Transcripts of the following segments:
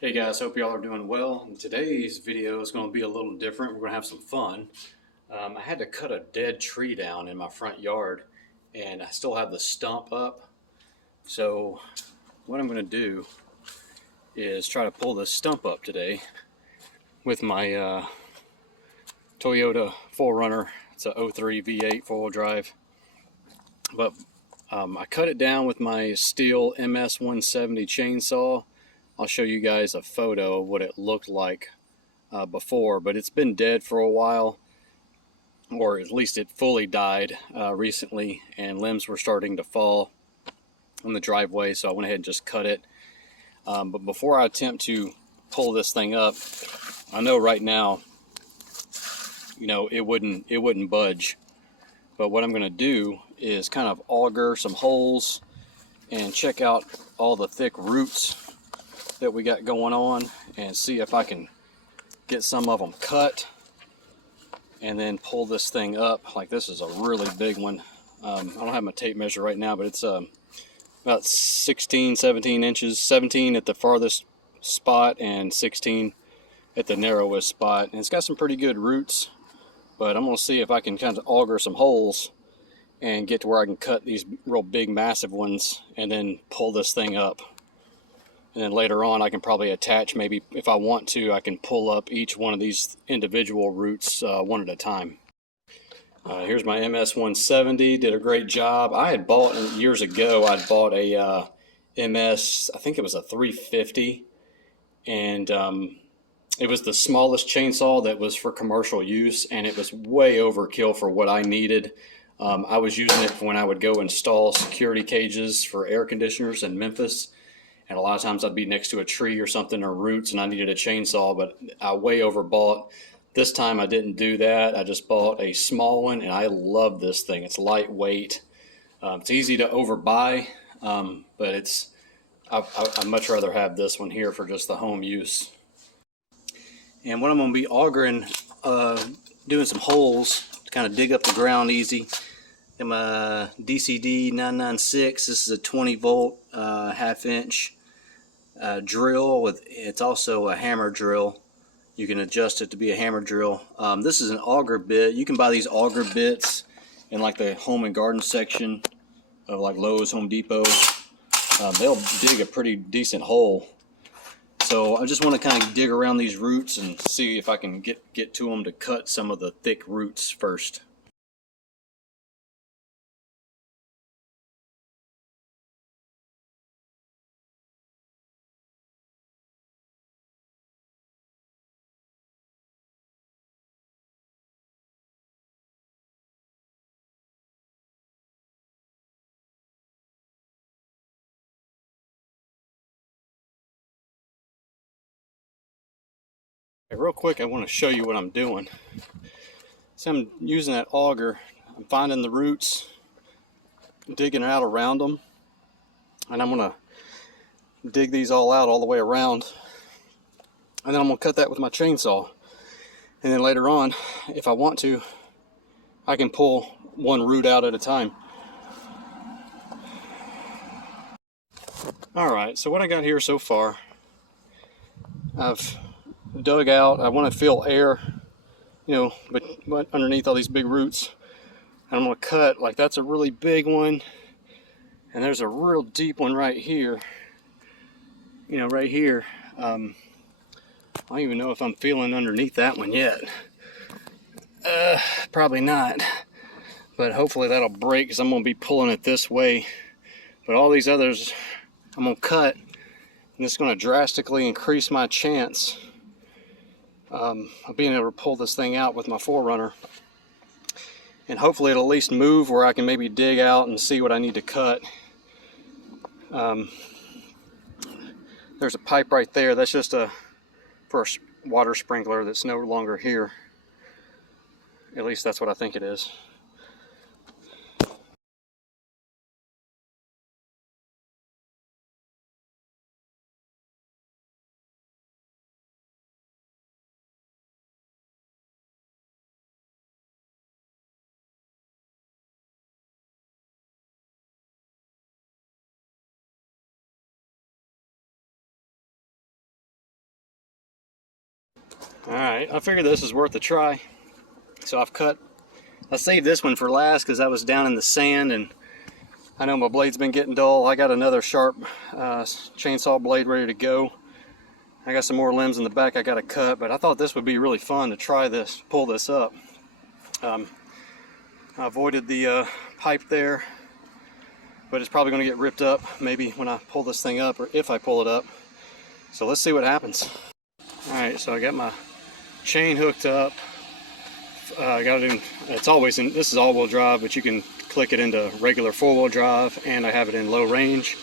Hey guys, hope y'all are doing well. And today's video is going to be a little different. We're going to have some fun. I had to cut a dead tree down in my front yard and I still have the stump up. So what I'm going to do is try to pull this stump up today with my Toyota 4runner. It's a 03 V8 4-wheel drive. But I cut it down with my Stihl MS170 chainsaw. I'll show you guys a photo of what it looked like before, but it's been dead for a while, or at least it fully died recently, and limbs were starting to fall on the driveway, so I went ahead and just cut it. But before I attempt to pull this thing up, I know right now, it wouldn't budge. But what I'm going to do is kind of auger some holes and check out all the thick roots that we got going on and see if I can get some of them cut and then pull this thing up. Like, this is a really big one. I don't have my tape measure right now, but it's about 16, 17 inches, 17 at the farthest spot and 16 at the narrowest spot. And it's got some pretty good roots, but I'm going to see if I can kind of auger some holes and get to where I can cut these real big massive ones and then pull this thing up. And then later on I can probably attach, maybe if I want to, I can pull up each one of these individual roots one at a time. Here's my MS170, did a great job. I had bought, years ago, I'd bought a MS, I think it was a 350, and it was the smallest chainsaw that was for commercial use, and it was way overkill for what I needed. I was using it when I would go install security cages for air conditioners in Memphis. And a lot of times I'd be next to a tree or something or roots and I needed a chainsaw, but I way overbought. This time I didn't do that. I just bought a small one and I love this thing. It's lightweight. It's easy to overbuy, but I'd much rather have this one here for just the home use. And what I'm going to be augering, doing some holes to kind of dig up the ground easy. I'm a DCD 996. This is a 20 volt half-inch drill. It's also a hammer drill. You can adjust it to be a hammer drill. This is an auger bit. You can buy these auger bits in like the home and garden section of like Lowe's, Home Depot. They'll dig a pretty decent hole. So I just want to kind of dig around these roots and see if I can get to them to cut some of the thick roots first. Okay, real quick, I want to show you what I'm doing. So I'm using that auger. I'm finding the roots, digging out around them, and I'm going to dig these all out all the way around, and then I'm going to cut that with my chainsaw. And then later on, if I want to, I can pull one root out at a time. Alright, so what I got here so far, I've dug out. I want to feel air, but underneath all these big roots. And I'm going to cut, like, that's a really big one, and there's a real deep one right here. Right here. I don't even know if I'm feeling underneath that one yet. Probably not. But hopefully that'll break because I'm going to be pulling it this way. But all these others I'm going to cut, and it's going to drastically increase my chance of being able to pull this thing out with my 4runner. And hopefully it'll at least move where I can maybe dig out and see what I need to cut. There's a pipe right there. That's just for a water sprinkler that's no longer here. At least that's what I think it is. Alright, I figured this was worth a try. So I saved this one for last because I was down in the sand and I know my blade's been getting dull. I got another sharp chainsaw blade ready to go. I got some more limbs in the back I got to cut, but I thought this would be really fun to try this, pull this up. I avoided the pipe there, but it's probably going to get ripped up maybe when I pull this thing up, or if I pull it up. So let's see what happens. Alright, so I got my chain hooked up. I got it in, it's always in, this is all-wheel drive, but you can click it into regular four-wheel drive, and I have it in low range.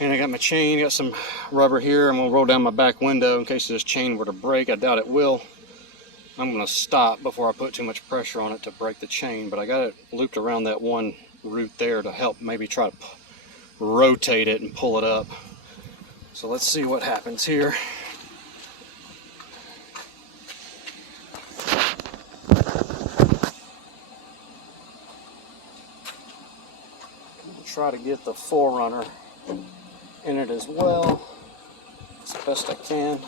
And I got my chain, got some rubber here. I'm going to roll down my back window in case this chain were to break. I doubt it will. I'm going to stop before I put too much pressure on it to break the chain, but I got it looped around that one root there to help maybe try to rotate it and pull it up. So let's see what happens here. Try to get the 4runner in it as well as best I can.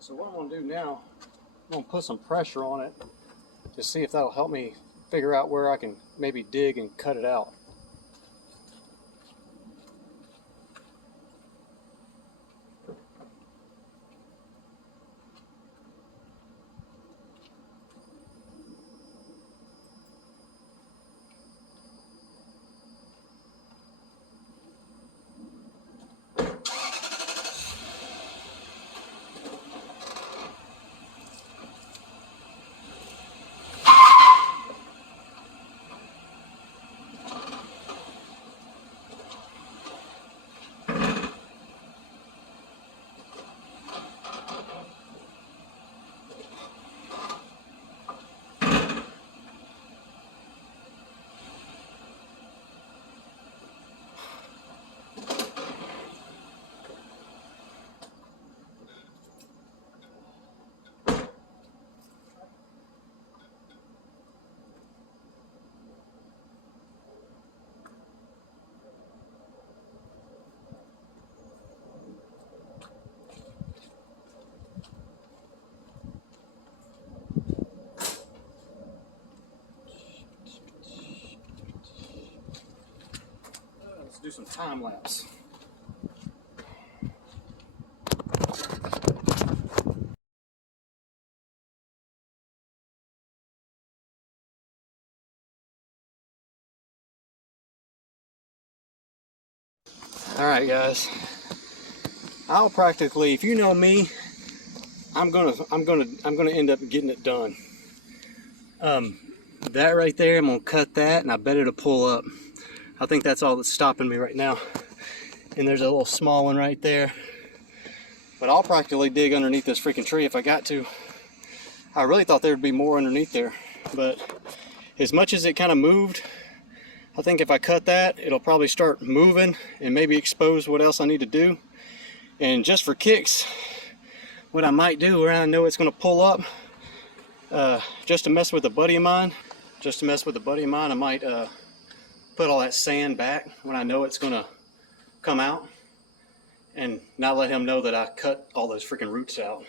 So what I'm going to do now, I'm going to put some pressure on it to see if that'll help me figure out where I can maybe dig and cut it out. Let's do some time lapse. All right, guys. I'll practically, if you know me, I'm gonna end up getting it done. That right there, I'm gonna cut that, and I bet it'll pull up. I think that's all that's stopping me right now. And there's a little small one right there. But I'll practically dig underneath this freaking tree if I got to. I really thought there'd be more underneath there, but as much as it kind of moved, I think if I cut that, it'll probably start moving and maybe expose what else I need to do. And just for kicks, what I might do, where I know it's going to pull up, just to mess with a buddy of mine, I might put all that sand back when I know it's going to come out, and not let him know that I cut all those freaking roots out.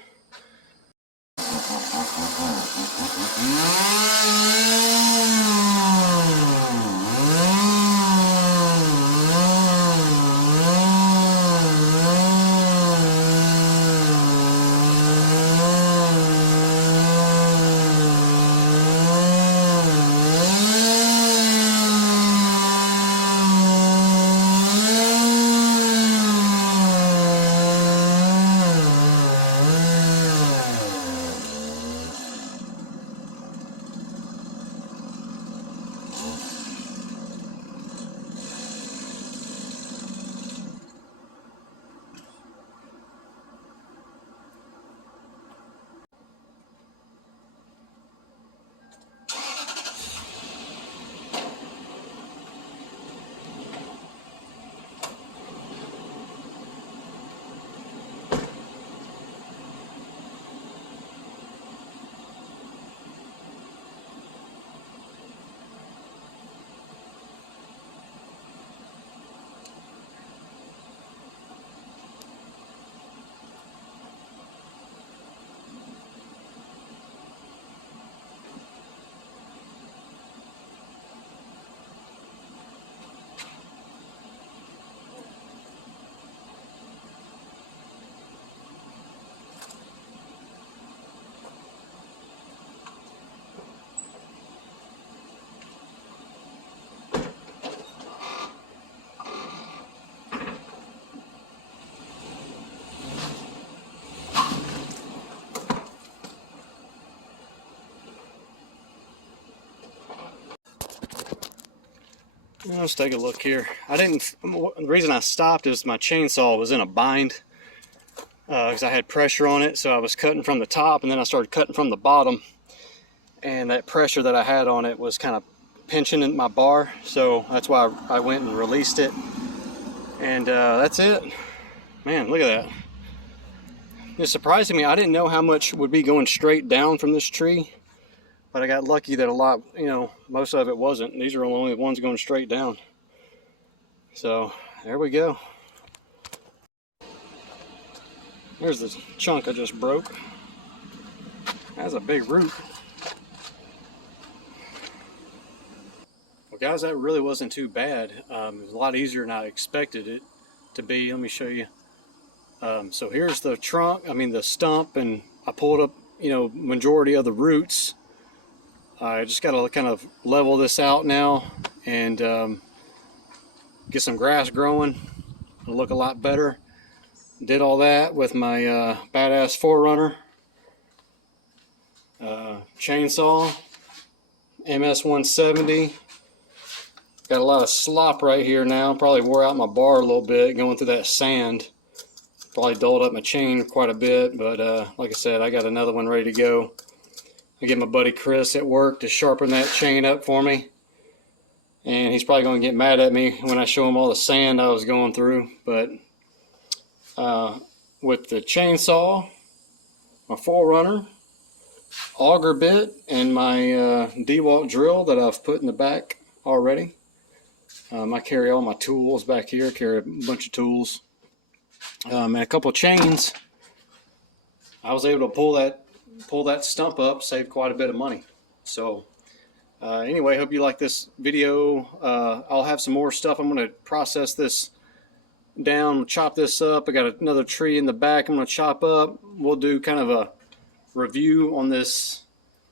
Let's take a look here. The reason I stopped is my chainsaw was in a bind because I had pressure on it, so I was cutting from the top and then I started cutting from the bottom, and that pressure that I had on it was kind of pinching in my bar, so that's why I went and released it. And that's it. Man, look at that. It's surprising me. I didn't know how much would be going straight down from this tree, but I got lucky that a lot, most of it wasn't. These are only the ones going straight down. So there we go. There's the chunk I just broke. That's a big root. Well, guys, that really wasn't too bad. It was a lot easier than I expected it to be. Let me show you. So here's the trunk, the stump, and I pulled up, majority of the roots. I just got to kind of level this out now and get some grass growing. It'll look a lot better. Did all that with my badass 4runner chainsaw, MS170. Got a lot of slop right here now. Probably wore out my bar a little bit going through that sand. Probably dulled up my chain quite a bit, but like I said, I got another one ready to go. I get my buddy Chris at work to sharpen that chain up for me, and he's probably going to get mad at me when I show him all the sand I was going through. But with the chainsaw, my 4runner, auger bit, and my DeWalt drill that I've put in the back already, I carry all my tools back here. Carry a bunch of tools and a couple of chains. I was able to pull that stump up, save quite a bit of money. So anyway, hope you like this video. I'll have some more stuff. I'm going to process this down, chop this up. I got another tree in the back I'm going to chop up. We'll do kind of a review on this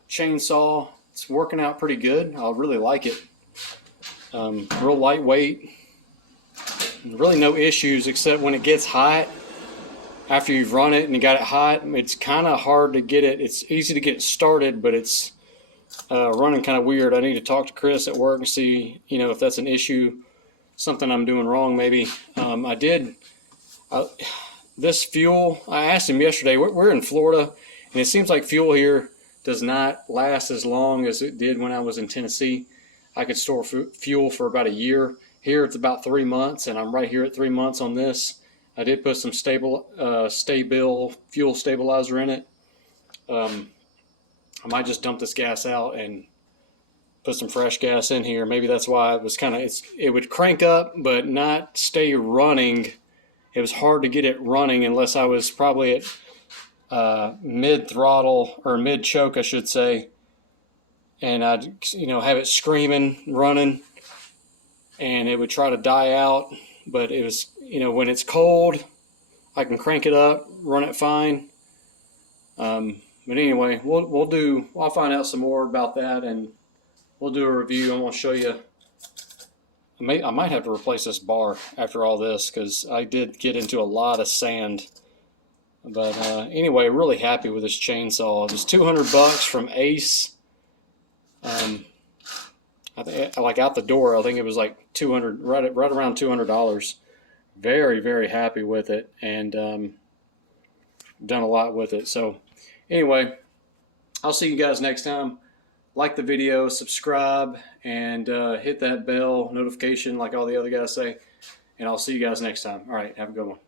chainsaw. It's working out pretty good. I really like it. Real lightweight. really no issues except when it gets hot. After you've run it and you got it hot, it's kind of hard to get it. It's easy to get it started, but it's running kind of weird. I need to talk to Chris at work and see, if that's an issue, something I'm doing wrong maybe. This fuel, I asked him yesterday, we're in Florida, and it seems like fuel here does not last as long as it did when I was in Tennessee. I could store fuel for about a year. Here it's about 3 months, and I'm right here at 3 months on this. I did put some stable fuel stabilizer in it. I might just dump this gas out and put some fresh gas in here. Maybe that's why it was it would crank up but not stay running. It was hard to get it running unless I was probably at mid throttle or mid choke, I should say, and I'd have it screaming, running, and it would try to die out. But it was, when it's cold, I can crank it up, run it fine. But anyway, I'll find out some more about that, and we'll do a review. I'm gonna show you. I might have to replace this bar after all this because I did get into a lot of sand. But anyway, really happy with this chainsaw. It was $200 from Ace. I think, like, out the door, I think it was like $200, right around $200. Very, very happy with it, and done a lot with it. So anyway, I'll see you guys next time. Like the video, subscribe, and hit that bell notification like all the other guys say. And I'll see you guys next time. All right, have a good one.